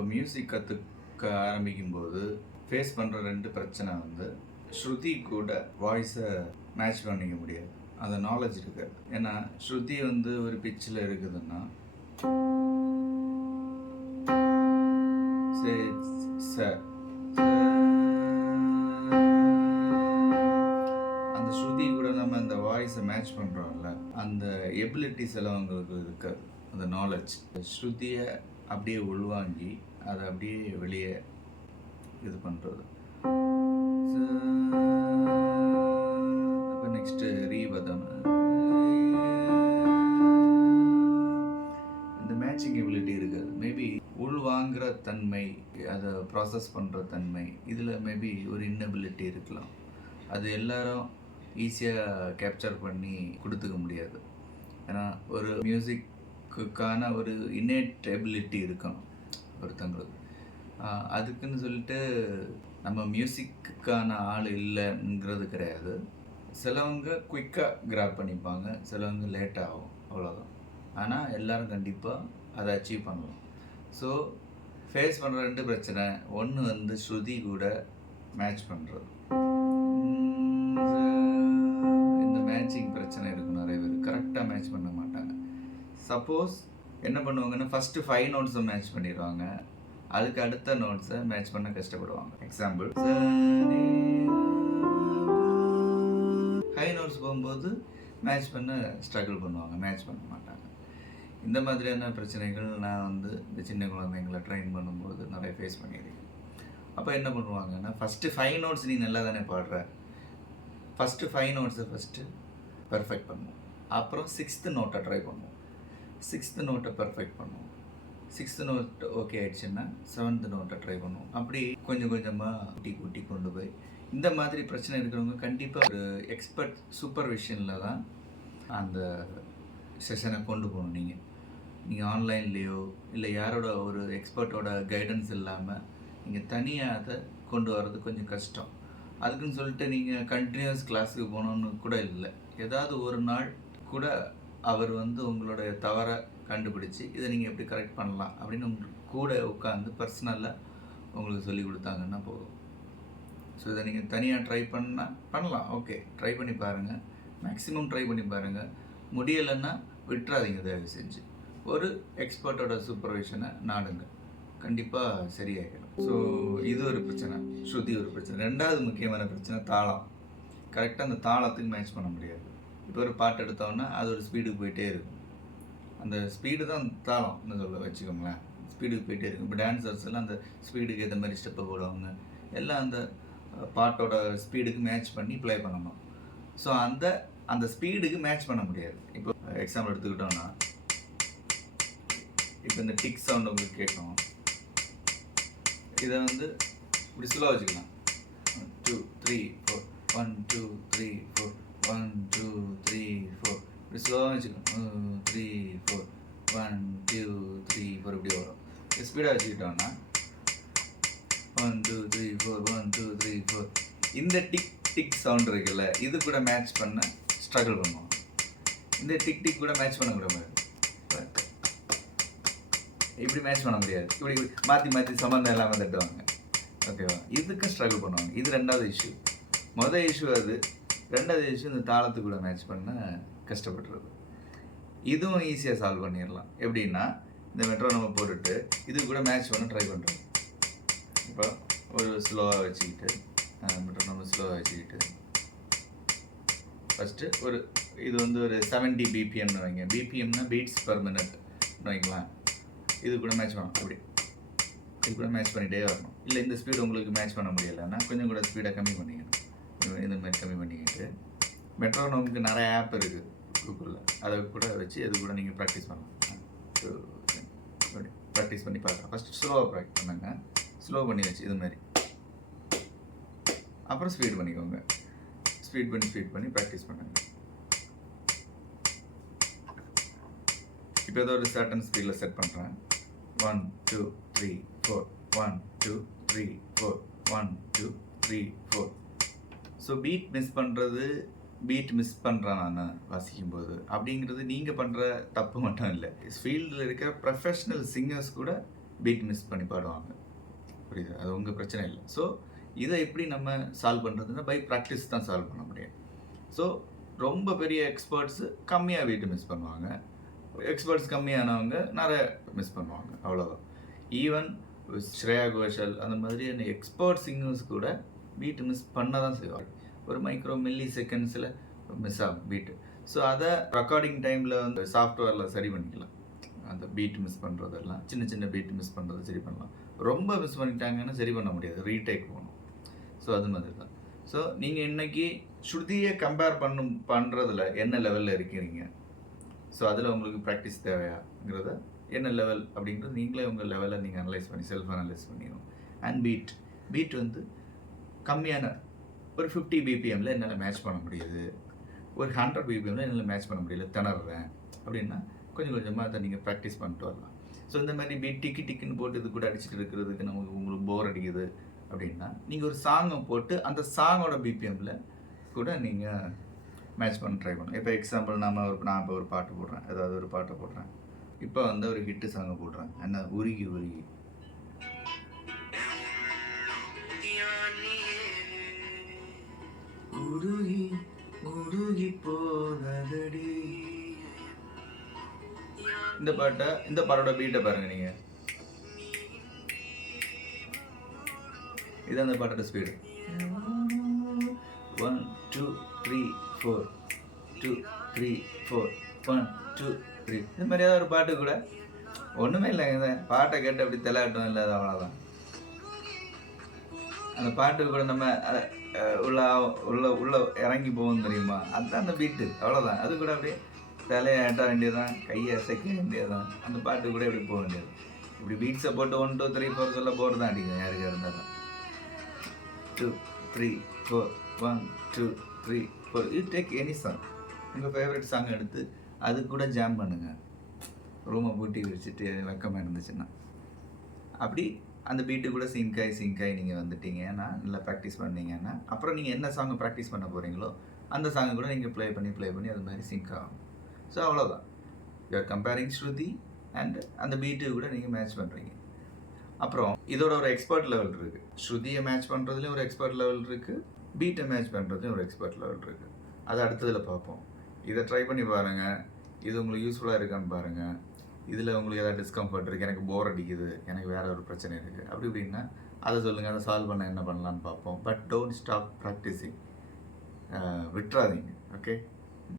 இப்போ மியூசிக் கற்றுக்க ஆரம்பிக்கும்போது ஃபேஸ் பண்ணுற ரெண்டு பிரச்சனை வந்து ஸ்ருதி கூட வாய்ஸை மேட்ச் பண்ணிக்க முடியாது. அந்த நாலேஜ் இருக்காது ஏன்னா ஸ்ருதி வந்து ஒரு பிச்சில் இருக்குதுன்னா சரி சார் அந்த ஸ்ருதி கூட நம்ம அந்த வாய்ஸை மேட்ச் பண்ணுறோம்ல அந்த எபிலிட்டி அவங்களுக்கு இருக்காது அந்த நாலேஜ் ஸ்ருதியை அப்படியே உள்வாங்கி அதை அப்படியே வெளியே இது பண்ணுறது நெக்ஸ்ட்டு ரீபதம் இந்த மேட்சிங் எபிலிட்டி இருக்காது. மேபி உள்வாங்கிற தன்மை அதை ப்ராசஸ் பண்ணுற தன்மை இதில் மேபி ஒரு இன்னபிலிட்டி இருக்கலாம். அது எல்லாரும் ஈஸியாக கேப்சர் பண்ணி கொடுத்துக்க முடியாது. ஏன்னா ஒரு மியூசிக்குக்கான ஒரு இன்னேட் எபிலிட்டி இருக்கணும். ஒருத்தங்களுக்கு அதுக்குன்னு சொல்லிட்டு நம்ம மியூசிக்கான ஆள் இல்லைங்கிறது கிடையாது. சிலவங்க குயிக்காக கிராப் பண்ணிப்பாங்க சிலவங்க லேட் ஆகும் அவ்வளோதான் ஆனால் எல்லோரும் கண்டிப்பாக அதை அச்சீவ் பண்ணலாம் ஸோ ஃபேஸ் பண்ணுற ரெண்டு பிரச்சனை ஒன்று வந்து ஸ்ருதி கூட மேட்ச் பண்ணுறது இந்த மேட்சிங் பிரச்சனை இருக்கும் நிறைய பேர். கரெக்டாக மேட்ச் பண்ண மாட்டாங்க. சப்போஸ் என்ன பண்ணுவாங்கன்னா ஃபஸ்ட்டு ஃபைவ் நோட்ஸை மேட்ச் பண்ணிடுவாங்க அதுக்கு அடுத்த நோட்ஸை மேட்ச் பண்ண கஷ்டப்படுவாங்க. எக்ஸாம்பிள் ஹை நோட்ஸ் போகும்போது மேட்ச் பண்ண ஸ்ட்ரகிள் பண்ணுவாங்க. மேட்ச் பண்ண மாட்டாங்க. இந்த மாதிரியான பிரச்சனைகள் நான் வந்து இந்த சின்ன குழந்தைங்களை ட்ரெயின் பண்ணும்போது நிறைய ஃபேஸ் பண்ணியிருக்கேன். அப்போ என்ன பண்ணுவாங்கன்னா ஃபஸ்ட்டு ஃபைவ் நோட்ஸ் நீ நல்லா தானே பாடுற. ஃபஸ்ட்டு ஃபைவ் நோட்ஸை ஃபஸ்ட்டு பர்ஃபெக்ட் பண்ணுவோம். அப்புறம் சிக்ஸ்த்து நோட்டை ட்ரை பண்ணுவோம். சிக்ஸ்த்து நோட்டை பர்ஃபெக்ட் பண்ணுவோம். சிக்ஸ்த்து நோட் ஓகே ஆயிடுச்சுன்னா செவன்த்து நோட்டை ட்ரை பண்ணுவோம். அப்படி கொஞ்சம் கொஞ்சமாக கூட்டி கூட்டி கொண்டு போய் இந்த மாதிரி பிரச்சனை இருக்கிறவங்க கண்டிப்பாக ஒரு எக்ஸ்பர்ட் சூப்பர்விஷனில் தான் அந்த செஷனை கொண்டு போகணும் நீங்கள் நீங்கள் ஆன்லைன்லேயோ இல்லை யாரோட ஒரு எக்ஸ்பர்ட்டோட கைடன்ஸ் இல்லாமல் நீங்கள் தனியாக அதை கொண்டு வர்றது கொஞ்சம் கஷ்டம். அதுக்குன்னு சொல்லிட்டு நீங்கள் கண்டினியூஸ் கிளாஸுக்கு போகணுன்னு கூட இல்லை. ஏதாவது ஒரு நாள் கூட அவர் வந்து உங்களுடைய தவறை கண்டுபிடிச்சி இதை நீங்கள் எப்படி கரெக்ட் பண்ணலாம் அப்படின்னு உங்களுக்கு கூட உட்காந்து பர்சனலாக உங்களுக்கு சொல்லி கொடுத்தாங்கன்னா போதும். ஸோ இதை நீங்கள் தனியாக ட்ரை பண்ணால் பண்ணலாம். ஓகே ட்ரை பண்ணி பாருங்கள் மேக்ஸிமம் ட்ரை பண்ணி பாருங்கள் முடியலைன்னா விட்டுறாதீங்க தயவு செஞ்சு. ஒரு எக்ஸ்பர்ட்டோட சூப்பர்விஷனை நாடுங்க. கண்டிப்பாக சரியாகிடும் ஸோ இது ஒரு பிரச்சனை. ஸ்ருதி ஒரு பிரச்சனை. ரெண்டாவது முக்கியமான பிரச்சனை தாளம். கரெக்டாக அந்த தாளத்துக்கு மேட்ச் பண்ண முடியாது. இப்போ ஒரு பாட்டு எடுத்தோன்னா அது ஒரு ஸ்பீடுக்கு போயிட்டே இருக்கும். அந்த ஸ்பீடு தான் தாளம்னு சொல்ல வச்சுக்கோங்களேன். ஸ்பீடுக்கு போயிட்டே இருக்கும். இப்போ டான்சர்ஸ் எல்லாம் அந்த ஸ்பீடுக்கு ஏற்ற மாதிரி ஸ்டெப்பை போடுவாங்க. எல்லாம் அந்த பாட்டோட ஸ்பீடுக்கு மேட்ச் பண்ணி ப்ளே பண்ணணும். ஸோ அந்த அந்த ஸ்பீடுக்கு மேட்ச் பண்ண முடியாது. இப்போ எக்ஸாம்பிள் எடுத்துக்கிட்டோம்னா இப்போ இந்த டிக் சவுண்ட் உங்களுக்கு கேட்கும் இதை வந்து இப்படி ஸ்லோ வச்சுக்கலாம். Two three four one two three four one two three four இப்படி ஸ்லோவாக வச்சுக்கலாம் three four one two three four இப்படி வரும். ஸ்பீடாக வச்சுக்கிட்டோம்னா one two three four one two three four இந்த டிக் டிக் சவுண்ட் இருக்குல்ல இது கூட மேட்ச் பண்ண ஸ்ட்ரகிள் பண்ணுவோம். இந்த டிக் டிக் கூட மேட்ச் பண்ண கூட முடியாது. இப்படி மேட்ச் பண்ண முடியாது. இப்படி மாற்றி மாற்றி சம்மந்தம் இல்லாமல் தட்டுவாங்க ஓகேவா இதுக்கு ஸ்ட்ரகிள் பண்ணுவாங்க. இது ரெண்டாவது இஷ்யூ மொதல் இஷ்யூ அது ரெண்டாவது இஷ்யூ இந்த தாளத்துக்குள்ளே கூட மேட்ச் பண்ண கஷ்டப்படுறது இதுவும் ஈஸியாக சால்வ் பண்ணிடலாம் எப்படின்னா இந்த மெட்ரோ நம்ம போட்டுட்டு இது கூட மேட்ச் பண்ண ட்ரை பண்ணுறோம் இப்போ ஒரு ஸ்லோவாக வச்சுக்கிட்டு மெட்ரோ நம்ம ஸ்லோவாக வச்சுக்கிட்டு ஃபஸ்ட்டு ஒரு இது வந்து ஒரு செவன்டி பிபிஎம்னு வைங்க. பிபிஎம்னா பீட்ஸ் பர் மினிட் வைங்களேன். இது கூட மேட்ச் பண்ணணும் அப்படி. இது கூட மேட்ச் பண்ணிகிட்டே வரணும். இல்லை இந்த ஸ்பீடு உங்களுக்கு மேட்ச் பண்ண முடியலைன்னா கொஞ்சம் கூட ஸ்பீடை கம்மி பண்ணிக்கணும். இந்த மாதிரி கம்மி பண்ணிக்கிட்டு. மெட்ரோனோமுக்கு நிறைய ஆப் இருக்குது கூகுளில் அதை கூட வச்சு அது கூட நீங்கள் ப்ராக்டிஸ் பண்ணலாம். ப்ராக்டிஸ் பண்ணி பார்க்கலாம். ஃபஸ்ட்டு ஸ்லோவாக ப்ராக்டிஸ் பண்ணுங்க. ஸ்லோ பண்ணி வச்சு இது மாதிரி. அப்புறம் ஸ்பீட் பண்ணிக்கோங்க. ஸ்பீட் பண்ணி ஸ்பீட் பண்ணி ப்ராக்டிஸ் பண்ணுங்க. இப்போ ஏதோ ஒரு சர்டன் ஸ்பீடில் செட் பண்ணுறேன் one two three four one two three four one two three four so beat miss பண்ணுறது பீட் மிஸ் பண்ணுறேன் நான் வாசிக்கும்போது. அப்படிங்கிறது நீங்கள் பண்ணுற தப்பு மட்டும் இல்லை. ஃபீல்டில் இருக்கிற ப்ரொஃபஷ்னல் சிங்கர்ஸ் கூட பீட் மிஸ் பண்ணி பாடுவாங்க. புரியுது? அது உங்கள் பிரச்சனை இல்லை. ஸோ இதை எப்படி நம்ம சால்வ் பண்ணுறதுன்னா பை ப்ராக்டிஸ் தான் சால்வ் பண்ண முடியும். ஸோ ரொம்ப பெரிய எக்ஸ்பர்ட்ஸு கம்மியாக வீட்டு மிஸ் பண்ணுவாங்க. எக்ஸ்பர்ட்ஸ் கம்மியானவங்க நிறைய மிஸ் பண்ணுவாங்க. அவ்வளோதான் ஈவன் ஸ்ரேயா கோஷல் அந்த மாதிரியான எக்ஸ்பர்ட் சிங்கர்ஸ் கூட வீட்டு மிஸ் பண்ண தான் செய்வாங்க. ஒரு மைக்ரோ மில்லி செகண்ட்ஸில் மிஸ் ஆகும் பீட்டு ஸோ அதை ரெக்கார்டிங் டைமில் வந்து சாஃப்ட்வேரில் சரி பண்ணிக்கலாம். அந்த பீட் மிஸ் பண்ணுறதெல்லாம் சின்ன சின்ன பீட் மிஸ் பண்ணுறது சரி பண்ணலாம். ரொம்ப மிஸ் பண்ணிட்டாங்கன்னா சரி பண்ண முடியாது ரீடேக் போகணும். ஸோ அது மாதிரி தான் ஸோ நீங்கள் இன்றைக்கி ஸ்ருதியை கம்பேர் பண்ணும் பண்ணுறதுல என்ன லெவலில் இருக்கிறீங்க? ஸோ அதில் உங்களுக்கு ப்ராக்டிஸ் தேவையாங்கிறத என்ன லெவல் அப்படிங்கிறது நீங்களே உங்கள் லெவலை நீங்கள் அனலைஸ் பண்ணி செல்ஃப் அனலைஸ் பண்ணிடணும். அண்ட் பீட் பீட் வந்து கம்மியான ஒரு ஃபிஃப்டி பிபிஎம்மில் என்னால் மேட்ச் பண்ண முடியுது. ஒரு ஹண்ட்ரட் பிபிஎம்மில் என்னால் மேட்ச் பண்ண முடியல திணறேன் அப்படின்னா கொஞ்சம் கொஞ்சமாக அதை நீங்கள் ப்ராக்டிஸ் பண்ணிட்டு வரலாம். ஸோ இந்த மாதிரி பி டிக்கி டிக்குன்னு போட்டு இது கூட அடிச்சுட்டு இருக்கிறதுக்கு நமக்கு உங்களுக்கு போர் அடிக்குது அப்படின்னா நீங்கள் ஒரு சாங்கை போட்டு அந்த சாங்கோட பிபிஎம்மில் கூட நீங்கள் மேட்ச் பண்ண ட்ரை பண்ணணும் இப்போ எக்ஸாம்பிள் நம்ம ஒரு நான் இப்போ ஒரு பாட்டு போடுறேன். ஏதாவது ஒரு பாட்டை போடுறேன். இப்போ வந்து ஒரு ஹிட்டு சாங்கை போடுறேன். என்ன? உருகி உருகி. உருகி உருகி போனதடி இந்த பாட்டை இந்த பாட்டோட பீட்டை பாருங்க நீங்க. இது அந்த பாட்டோட speed one two three four two three four one two three இந்த மாதிரி ஏதாவது ஒரு பாட்டு கூட. ஒன்றுமே இல்லைங்க பாட்டை கேட்டு அப்படி தெலாட்டம் இல்லாத அவ்வளோதான் அந்த பாட்டு கூட நம்ம அதை உள்ள உள்ள உள்ள இறங்கி போகும் தெரியுமா? அதுதான் அந்த பீட்டு அவ்வளோதான் அது கூட அப்படியே தலையை ஆட்ட வேண்டியதுதான் கையை அசைக்க வேண்டியதுதான். அந்த பாட்டு கூட இப்படி போக வேண்டியது இப்படி பீட்ஸை போட்டு ஒன் டூ த்ரீ ஃபோர் சொல்ல போகிறது தான் அடிக்கும் யாருக்கு இருந்தாலும். Two three four one two three four you take any song உங்கள் ஃபேவரட் சாங் எடுத்து அது கூட ஜாம் பண்ணுங்கள் ரூமை பூட்டி வச்சுட்டு வெக்கமாக இருந்துச்சுன்னா. அப்படி அந்த பீட்டு கூட சிங்காய் சிங்காய் நீங்கள் வந்துட்டீங்கன்னா நல்லா ப்ராக்டிஸ் பண்ணீங்கன்னா. அப்புறம் நீங்கள் என்ன சாங் ப்ராக்டிஸ் பண்ண போகிறீங்களோ அந்த சாங்கை கூட நீங்கள் ப்ளே பண்ணி ப்ளே பண்ணி அது மாதிரி சிங்க் ஆகும். ஸோ அவ்வளோதான் you are comparing shruti and அந்த பீட்டு கூட நீங்கள் மேட்ச் பண்ணுறீங்க அப்புறம் இதோட ஒரு எக்ஸ்பர்ட் லெவல் இருக்குது ஸ்ருதியை மேட்ச் பண்ணுறதுலேயும் ஒரு எக்ஸ்பர்ட் லெவல் இருக்குது பீட்டை மேட்ச் பண்ணுறதுலையும் ஒரு எக்ஸ்பர்ட் லெவல் இருக்குது அது அடுத்ததில் பார்ப்போம். இதை ட்ரை பண்ணி பாருங்கள் இது உங்களுக்கு யூஸ்ஃபுல்லாக இருக்கான்னு பாருங்கள் இதில் உங்களுக்கு ஏதாவது டிஸ்கம்ஃபர்ட் இருக்குது எனக்கு போர் அடிக்குது எனக்கு வேறு ஒரு பிரச்சனை இருக்குது அப்படி இப்படின்னா அதை சொல்லுங்கள் அதை சால்வ் பண்ண என்ன பண்ணலான்னு பார்ப்போம். பட் டோன்ட் ஸ்டாப் ப்ராக்டிஸிங் விட்டுறாதீங்க ஓகே